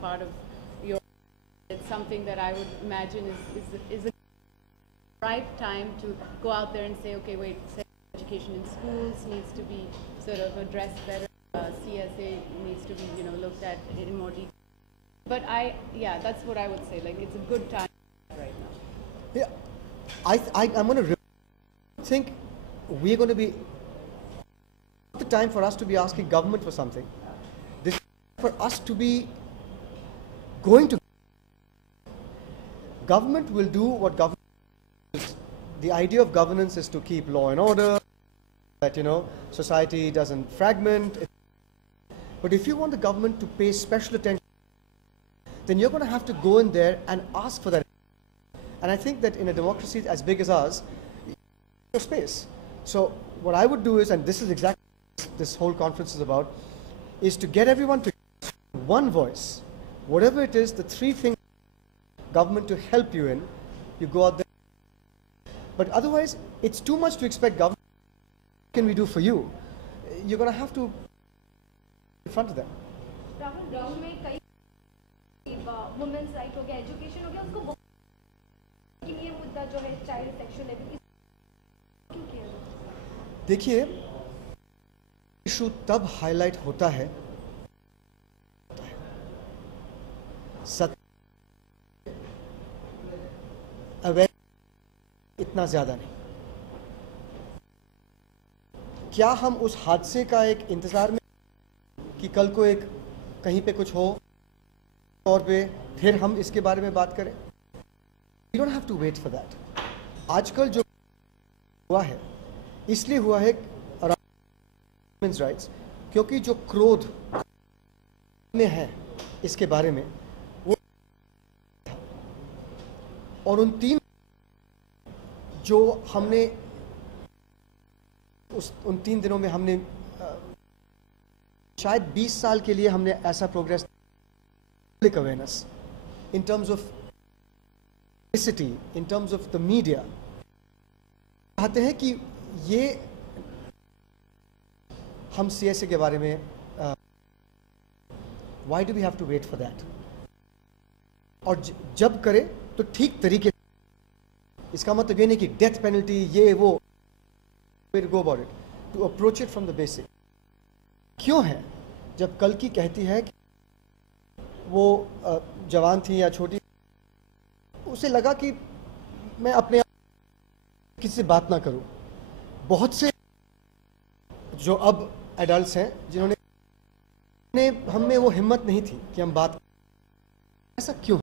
part of your. It's something that I would imagine is a right time to go out there and say, okay, wait, education in schools needs to be sort of addressed better. CSA needs to be, looked at in more detail. But that's what I would say. Like, it's a good time right now. Yeah, I'm going to think we're going to be the time for us to be asking government for something. This is for us to be going to government will do what government is. The idea of governance is to keep law and order, that society doesn't fragment. But if you want the government to pay special attention, then you're going to have to go in there and ask for that. And I think that in a democracy as big as ours, your space. So what I would do is, and this is exactly what this whole conference is about, is to get everyone to one voice. Whatever it is, the three things government to help you in, you go out there. But otherwise, it's too much to expect government. What can we do for you? You're going to have to in front of them. Rahul, देश में कई women's right हो गया, education हो गया, उसको लेकिन ये मुद्दा जो है चाइल्ड सेक्सुअल क्यों किया? देखिए, इशू तब हाईलाइट होता है अवेयर इतना ज्यादा नहीं। क्या हम उस हादसे का एक इंतजार में कि कल को एक कहीं पे कुछ हो और पे फिर हम इसके बारे में बात करें? We don't have to wait for that. आजकल जो हुआ है इसलिए हुआ है women's rights, क्योंकि जो क्रोध में है इसके बारे में वो था। और उन तीन जो हमने उन 3 दिनों में हमने शायद 20 साल के लिए हमने ऐसा progress, public awareness in terms of city, in terms of the media, चाहते हैं कि ये हम सीएसए के बारे में why do we have to wait for that, और जब करें तो ठीक तरीके, इसका मतलब ये नहीं कि डेथ पेनल्टी ये वो, go about it, to approach it from the basic. क्यों है जब कल की कहती है कि वो जवान थी या छोटी, उसे लगा कि मैं अपने आप किसी से बात ना करूं। बहुत से जो अब एडल्ट्स हैं जिन्होंने हम में वो हिम्मत नहीं थी कि हम बात, ऐसा क्यों?